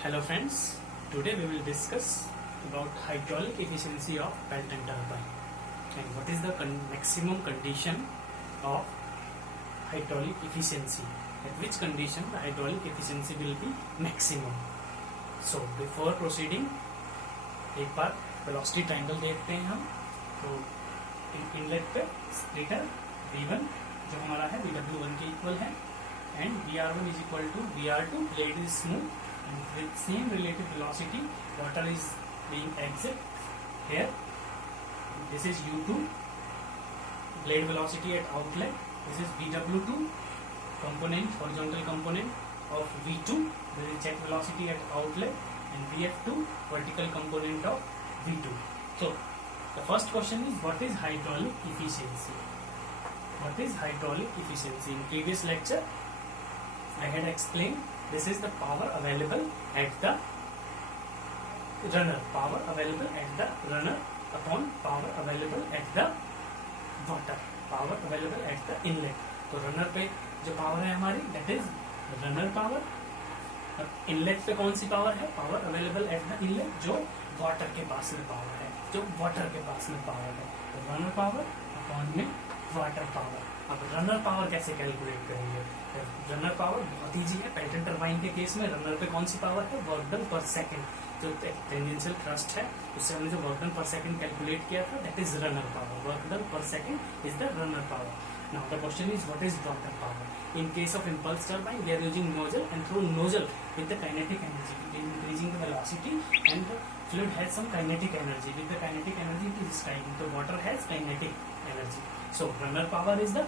Hello friends, today we will discuss about hydraulic efficiency of Pelton turbine and what is the maximum condition of hydraulic efficiency, at which condition the hydraulic efficiency will be maximum. So before proceeding एक बार velocity triangle देखते हैं हम। तो inlet पे splitter V1 जो हमारा है VW1 के इक्वल है and VR1 is equal to VR2, blade is smooth and with same relative velocity water is being exit here. This is U2, blade velocity at outlet. This is VW2, component, horizontal component of V2, there is jet velocity at outlet, and VF2, vertical component of V2. So the first question is, what is hydraulic efficiency? What is hydraulic efficiency? In previous lecture I had explained this is the power available at the runner, power available at the runner upon power available at the water, power available at the inlet. तो runner पे जो power है हमारी that is runner power, और inlet पे कौन सी power है? Power available at the inlet, जो वाटर के पास में पावर है, जो वाटर के पास में पावर है। तो रनर पावर अपॉन में वाटर पावर। अब रनर पावर कैसे कैलकुलेट करेंगे? रनर पावर बहुत ईजी है। पेल्टन टरबाइन के केस में रनर पे कौन सी पावर है? वर्क डन पर सेकंड, जो टेंजेंशियल थ्रस्ट है उससे हमने जो work done per second calculate किया था that is runner power. Work done per second is the runner power. Now the question is, what is water power? In case of impulse turbine, we are using nozzle, and through nozzle with the kinetic energy, it is increasing the velocity, and the fluid has some kinetic energy. With the kinetic energy, it is striving. So water has kinetic energy. So runner power is the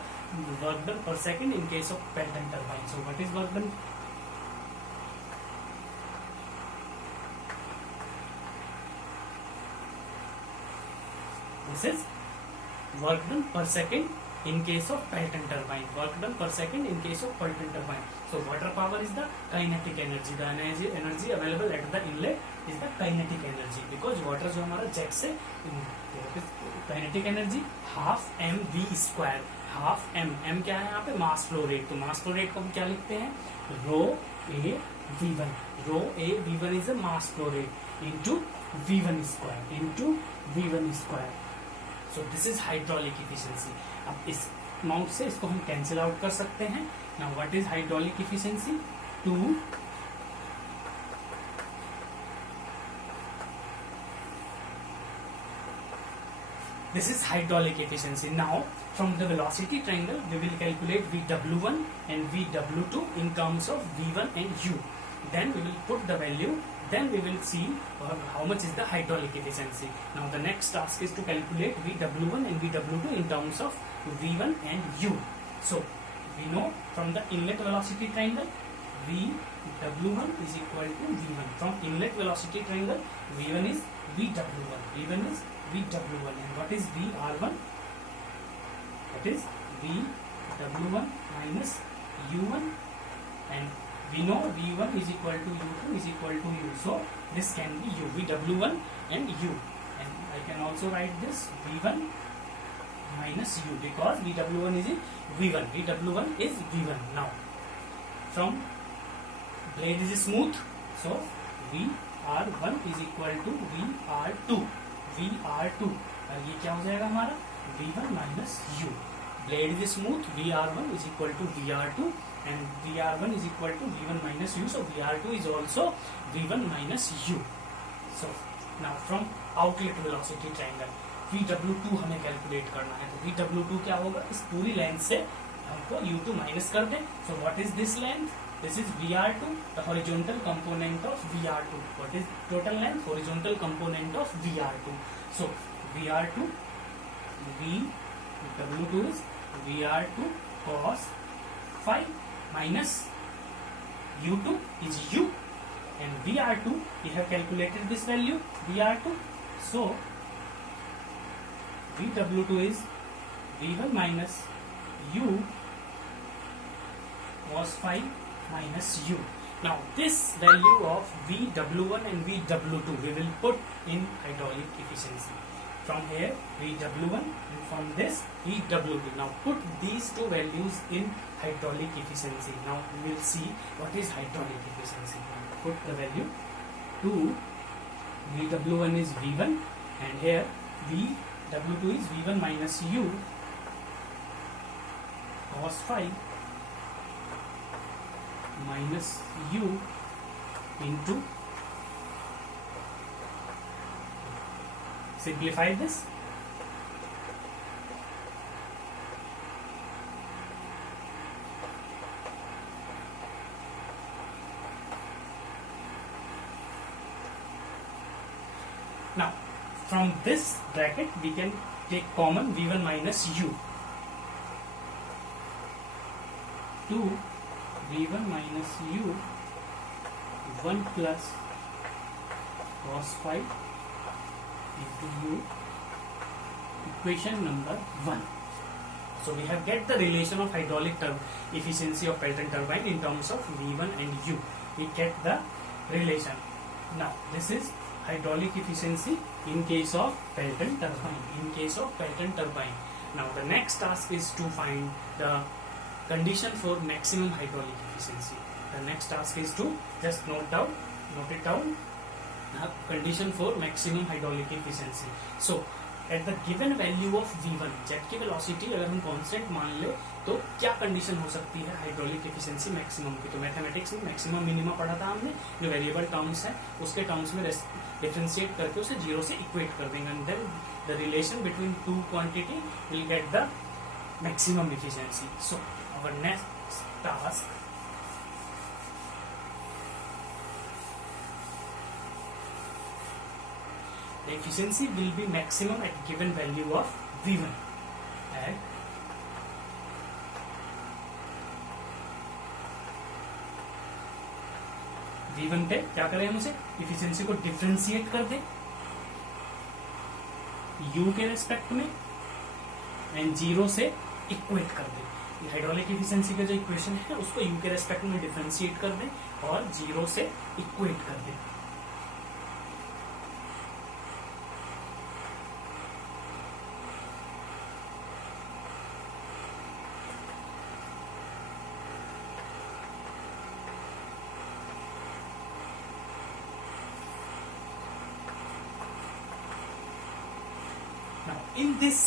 work done per second in case of Pelton turbine. So what is work done? This is work done per second in case of Pelton turbine. Work done per second in case of Pelton turbine. So water power is the kinetic energy. The energy available at the inlet is the kinetic energy, because water जो हमारा jet से kinetic energy half mv square, half m क्या है यहाँ पे? Mass flow rate. तो mass flow rate को हम क्या लिखते हैं? रो a v1, row a v1 is a mass flow rate into v1 square, into v1 square. So this is hydraulic efficiency. अब इस अमाउंट से इसको हम कैंसिल आउट कर सकते हैं। Now what is hydraulic efficiency? 2 This is hydraulic efficiency. Now from the velocity triangle we will calculate VW1 and VW2 in terms of V1 and U. Then we will put the value, then we will see how much is the hydraulic efficiency. Now the next task is to calculate VW1 and VW2 in terms of V1 and U. So we know from the inlet velocity triangle VW1 is equal to V1. From inlet velocity triangle V1 is VW1, V1 is VW1, and what is VR1? That is VW1 minus U1, and we know V1 is equal to U2 is equal to U. So this can be U, VW1 and U, and I can also write this V1 minus U, because VW1 is in V1, VW1 is V1. Now from blade is smooth, so VR1 is equal to VR2, VR2, और ये क्या हो जाएगा हमारा? V1 minus U. Blade is smooth, VR1 is equal to VR2, and VR1 is equal to V1 minus U. So VR2 is also V1 minus U. So now from outlet velocity triangle VW2 हमें calculate करना है। तो VW2 क्या होगा? इस पूरी length से हमको U2 माइनस कर दें। So what is this length? This is VR2, the horizontal component of VR2. What is total length? Horizontal component of VR2. So VR2, VW2 is VR2 cos phi minus U2 is U, and VR2 we have calculated this value VR2. So VW2 is V1 minus U cos phi minus U. Now this value of VW1 and VW2 we will put in hydraulic efficiency. from here VW1 and from this VW2. Now put these two values in hydraulic efficiency. Now we will see what is hydraulic efficiency. Now put the value 2, VW1 is V1 and here VW2 is V1 minus U cos phi minus U into, simplify this, now from this bracket we can take common V1 minus U, 2 V1 minus U 1 plus cos phi into U, equation number 1. So we have get the relation of hydraulic efficiency of Pelton turbine in terms of V1 and U. We get the relation. Now this is hydraulic efficiency in case of Pelton turbine. In case of Pelton turbine. Now the next task is to find the condition for maximum hydraulic efficiency. The next task is to just note it down. Condition for maximum hydraulic efficiency. So at the given value of V1, jet की velocity अगर हम constant मान ले तो क्या condition हो सकती है हाइड्रोलिक एफिशिएंसी मैक्सिमम की? तो मैथमेटिक्स में मैक्सिमम मिनिमम पढ़ा था हमने, जो वेरिएबल टर्म्स है उसके टर्म्स में डिफरेंशिएट करके उसे जीरो से इक्वेट कर देंगे and then the relation between two quantity will get the maximum efficiency. So our next task the efficiency will be maximum at given value of V1 at V1 पे क्या करें हम उसे efficiency को differentiate कर दें U के respect में एंड जीरो से इक्वेट कर दें. हाइड्रोलिक एफिशिएंसी का जो इक्वेशन है उसको U के रेस्पेक्ट में डिफरेंशिएट कर दें और जीरो से इक्वेट कर दें. Now in this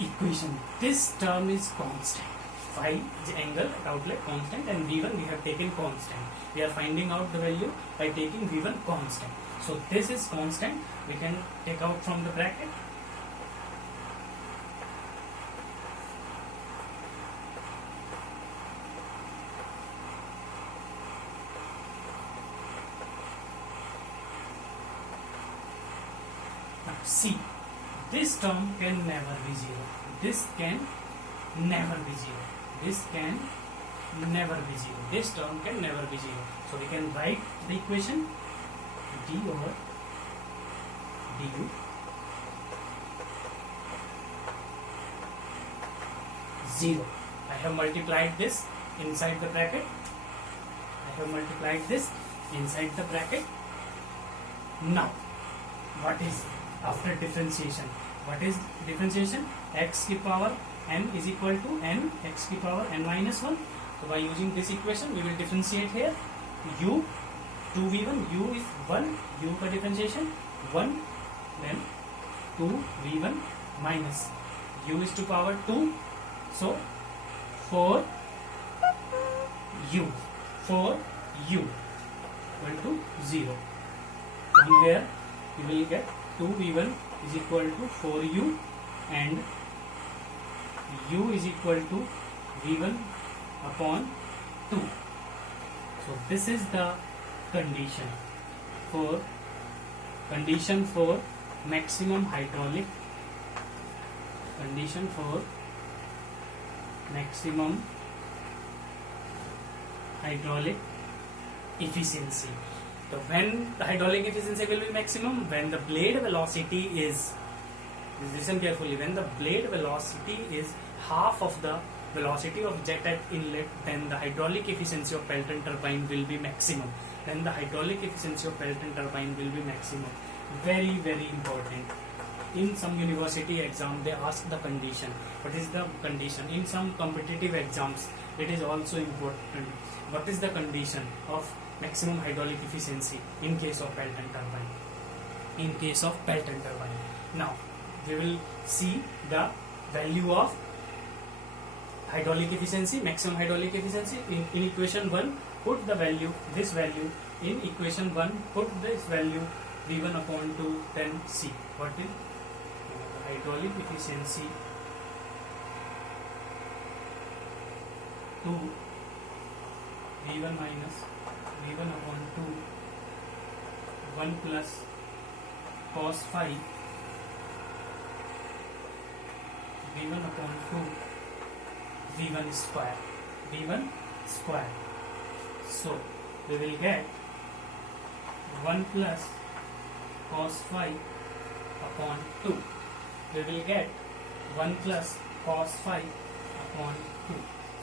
equation this term is constant. Phi angle at outlet constant and V1 we have taken constant. We are finding out the value by taking V1 constant. So this is constant. We can take out from the bracket. Now see, this term can never be zero. This can never be zero. This can never be zero. This term can never be zero. So we can write the equation d over du 0. I have multiplied this inside the bracket. Now what is after differentiation? What is differentiation? X की power n is equal to n x की power n minus 1. So by using this equation we will differentiate here u 2v1, u is 1, u का differentiation 1, then 2v1 minus u is to power 2, so 4u equal to 0. From here you will get 2v1 is equal to 4u and u is equal to v1 upon 2. So this is the condition for maximum hydraulic efficiency. So when the hydraulic efficiency will be maximum, when the blade velocity is, listen carefully, when the blade velocity is half of the velocity of jet at inlet, then the hydraulic efficiency of Pelton turbine will be maximum. Then the hydraulic efficiency of Pelton turbine will be maximum. Very, very important. in some university exam they ask the condition. What is the condition? In some competitive exams it is also important. What is the condition of maximum hydraulic efficiency in case of Pelton turbine? In case of Pelton turbine. Now we will see the value of hydraulic efficiency, maximum hydraulic efficiency in equation 1. Put the value, this value in equation 1. Put this value V1 upon 2, then C. What is hydraulic efficiency to V1 minus V1 upon 2 1 plus cos phi V1 upon 2 V1 square, V1 square. So we will get 1 plus cos phi upon 2. We will get 1 plus cos phi upon 2.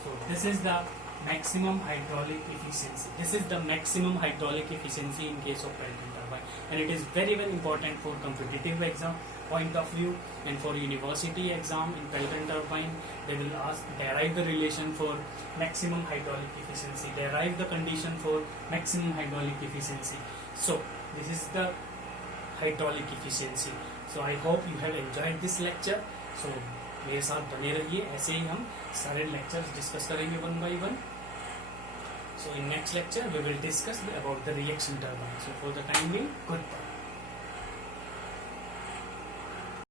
So this is the maximum hydraulic efficiency. This is the maximum hydraulic efficiency in case of Pelton turbine, and it is very important for competitive exam point of view, and for university exam in Pelton turbine they will ask derive the relation for maximum hydraulic efficiency, derive the condition for maximum hydraulic efficiency. So this is the hydraulic efficiency. So I hope you have enjoyed this lecture. So मेरे साथ बने रहिए, ऐसे ही हम सारे lectures discuss करेंगे one by one. So in next lecture we will discuss about the reaction turbine. So for the time being, goodbye.